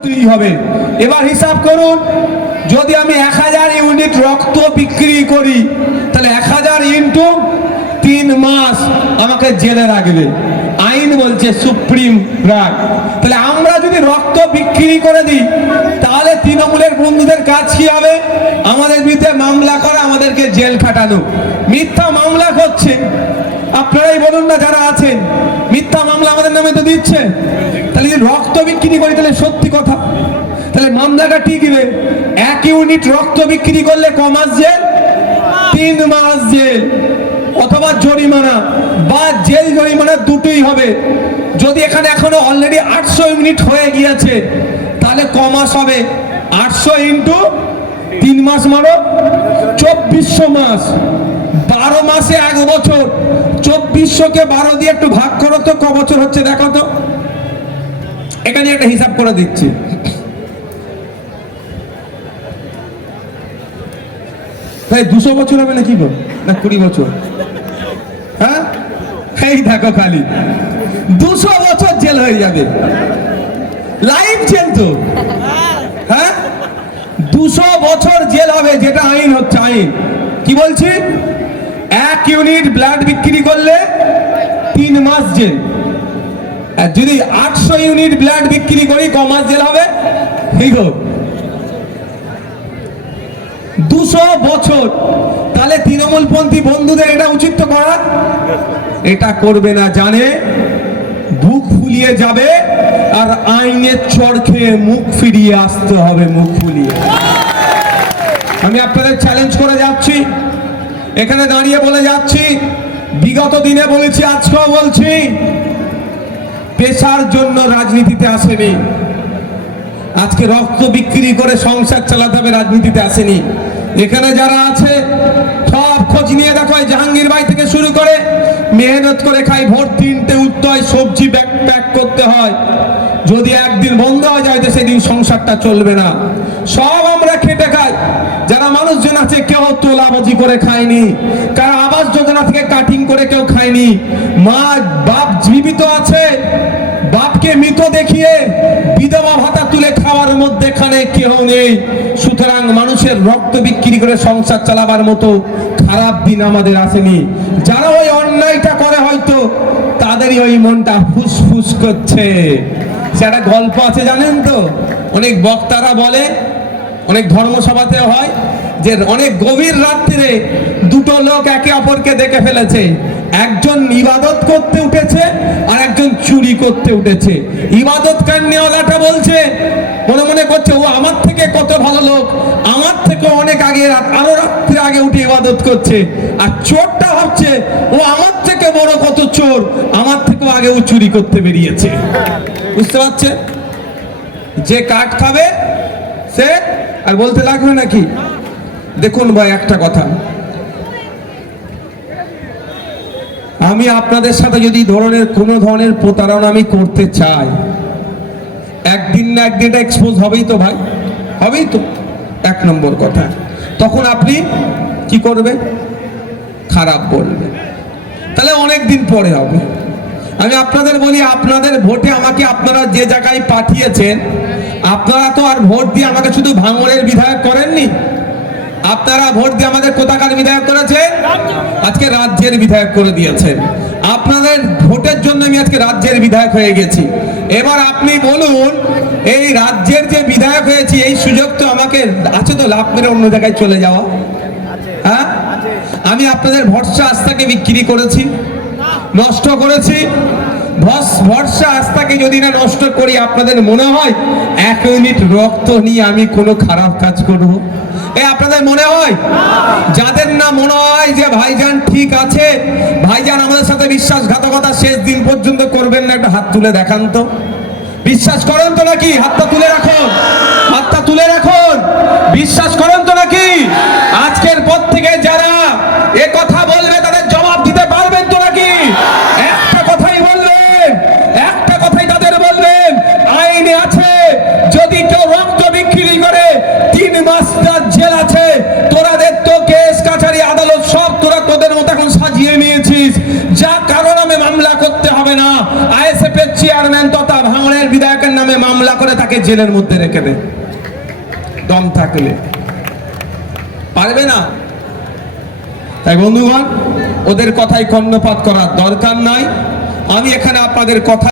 হবে। এবার হিসাব করুন, যদি আমি 1000 ইউনিট রক্ত বিক্রি করি তাহলে 1000 ইন্টু 3 মাস আমাকে জেলে রাখবে। আইন বলছে, সুপ্রিম রাগ। তাহলে আমরা যদি রক্ত বিক্রি করে দিই তাহলে তৃণমূলের বন্ধুদের কাজ কি হবে? আমাদের বিরুদ্ধে মামলা করা, আমাদেরকে জেল খাটানো। মিথ্যা মামলা করছে, আপনারাই বলুন না যারা আছেন, মিথ্যা মামলা আমাদের নামে তো দিচ্ছে। তাহলে যদি রক্ত বিক্রি করি তাহলে সত্যি কথা, তাহলে মামলাটা টিকবে। 1 ইউনিট রক্ত বিক্রি করলে ক মাস জেল? 3 মাস জেল, অথবা জরিমানা বা জেল জরিমানা দুটোই হবে। যদি এখানে এখনো অলরেডি 800 ইউনিট হয়ে গিয়েছে তাহলে ক মাস হবে? 800 ইন্টু 3 মাস মারো 2400 মাস। 12 মাসে 1 বছর, 2400-কে 12 দিয়ে একটু ভাগ করো তো, ক বছর হচ্ছে দেখো তো। এখানে একটা হিসাব করে দিচ্ছি। ভাই 200 বছর হবে না কি গো? না 20 বছর? হ্যাঁ, এই দেখো খালি 200 বছর জেল হয়ে যাবে, লাইফ জেল তো। হ্যাঁ, 200 বছর জেল হবে, যেটা আইন হচ্ছে। আইন কি বলছি? 1 ইউনিট ব্লাড বিক্রি করলে 3 মাস জেল। আর যদি 800 ইউনিট ব্লাড বিক্রি করি ক মাস জেল হবে? 200 বছর। তাহলে তৃণমূলপন্থী বন্ধুদের এটা উচিত তো করা, এটা করবে না, জানে বুক ফুলিয়ে যাবে আর আইনের চড় খেয়ে মুখ ফিরিয়ে আসতে হবে, মুখ ফুলিয়ে। আমি আপনাদের চ্যালেঞ্জ করে যাচ্ছি, এখানে দাঁড়িয়ে বলে যাচ্ছি, বিগত দিনে বলেছি, আজকেও বলছি, পেশার জন্য রাজনীতিতে আসেনি। আজকে রক্ত বিক্রি করে সংসার চালাতে হবে, রাজনীতিতে আসেনি। এখানে যারা আছে সব খোঁজ নিয়ে দেখো, জাহাঙ্গীর ভাই থেকে শুরু করে মেহনত করে খাই, ভোর 3টে উঠতে হয়, সবজি প্যাক করতে হয়। যদি একদিন বন্ধ হয়ে যায় তো সেদিন সংসারটা চলবে না। সব আমরা খেটে খাই। যারা মানুষজন আছে কেউ তোলাবাজি করে খায়নি, কারণ আবাস যোজনা থেকে কাটিং করে কেউ খায়নি। মা বাপ জীবিত আছে, বাপকে মৃত দেখিয়ে বিধবা ভাতা তুলে খাওয়ার মধ্যেখানে কেউ নেই। সুতরাং মানুষের রক্ত বিক্রি করে সংসার চালাবার মতো খারাপ দিন আমাদের আসেনি। যারা ওই অন্যায়টা করে হয়তো তাদেরই ওই মনটা ফুসফুস করছে। সে একটা গল্প আছে জানেন তো, অনেক বক্তারা বলে, অনেক ধর্মসভাতে হয় যে অনেক গভীর রাত্রিরে দুটো লোক একে অপরকে দেখে ফেলেছে। একজন ইবাদত করতে উঠেছে আর একজন চুরি করতে উঠেছে। ইবাদত কান্নেওয়ালাটা বলছে, মনে মনে করছে, ও আমার থেকে কত ভালো লোক, আমার থেকে অনেক আগে, আরো রাত্রে আগে উঠে ইবাদত করছে। আর চোরটা ভাবছে, ও আমার থেকে বড় কত চোর, আমার থেকেও আগে ও চুরি করতে বেরিয়েছে। বুঝতে পারছে? যে কাঠ খাবে সে আর বলতে লাগবে নাকি? দেখুন ভাই, একটা কথা, আমি আপনাদের সাথে যদি কোনো ধরনের প্রতারণা আমি করতে চাই, একদিন না একদিন এক্সপোজ হবেই তো ভাই, হবেই তো। 1 নম্বর কথা, তখন আপনি কি করবেন? খারাপ বলবেন, তাহলে অনেক দিন পরে হবে। আমি আপনাদের বলি, আপনাদের ভোটে আমাকে আপনারা যে জায়গায় পাঠিয়েছেন, আপনারা তো আর ভোট দিয়ে আমাকে শুধু ভাঙড়ের বিধায়ক করেননি, আপনারা ভোট দিয়ে আমাদের কোথাকার বিধায়ক করেছেন? আজকে রাজ্যের বিধায়ক করে দিয়েছেন। আপনাদের ভোটের জন্য আমি আজকে রাজ্যের বিধায়ক হয়ে গেছি। এবার আপনি বলুন, এই রাজ্যের যে বিধায়ক হয়েছি, এই সুযোগ তো আমাকে আছে তো লাভ মেরে অন্য জায়গায় চলে যাওয়া? হ্যাঁ, আমি আপনাদের ভরসা আস্থাকে বিক্রি করেছি, নষ্ট করেছি। ভরসা আস্থাকে যদি না নষ্ট করি, আপনাদের মনে হয় 1 ইউনিট রক্ত নিয়ে আমি কোনো খারাপ কাজ করব? আপনাদের মনে হয়? যাদের না মনে হয় যে ভাইজান ঠিক আছে, ভাইজান আমাদের সাথে বিশ্বাসঘাতকতা শেষ দিন পর্যন্ত করবেন না, একটা হাত তুলে দেখান তো। বিশ্বাস করেন তো নাকি? হাতটা তুলে রাখুন, হাতটা তুলে রাখুন। বিশ্বাস করেন তো নাকি? আজকের পর থেকে যারা এ কথা বলবে তাদের জবাব দিতে পারবেন তো নাকি? একটা কথাই বলবেন, একটা কথাই তাদের বলবেন, আইনে আছে, যদি কেউ রক্ত বিক্রি করে 3 মাস জেল আছে। তোরাদের তো কেস কাছারি আদালত সব তোদের মতো এখন সাজিয়ে নিয়েছিস, যা কারণ নামে মামলা করতে হবে না। আইএসএফ এর চেয়ারম্যান তথা ভাঙড়ের বিধায়কের নামে মামলা মামলা করে তাকে জেলের মধ্যে রেখে দেয় দম থাকলে। পারবে না। তাই বন্ধুগণ, ওদের কথায় কর্ণপাত করার দরকার নাই। আমি এখানে আপনাদের কথা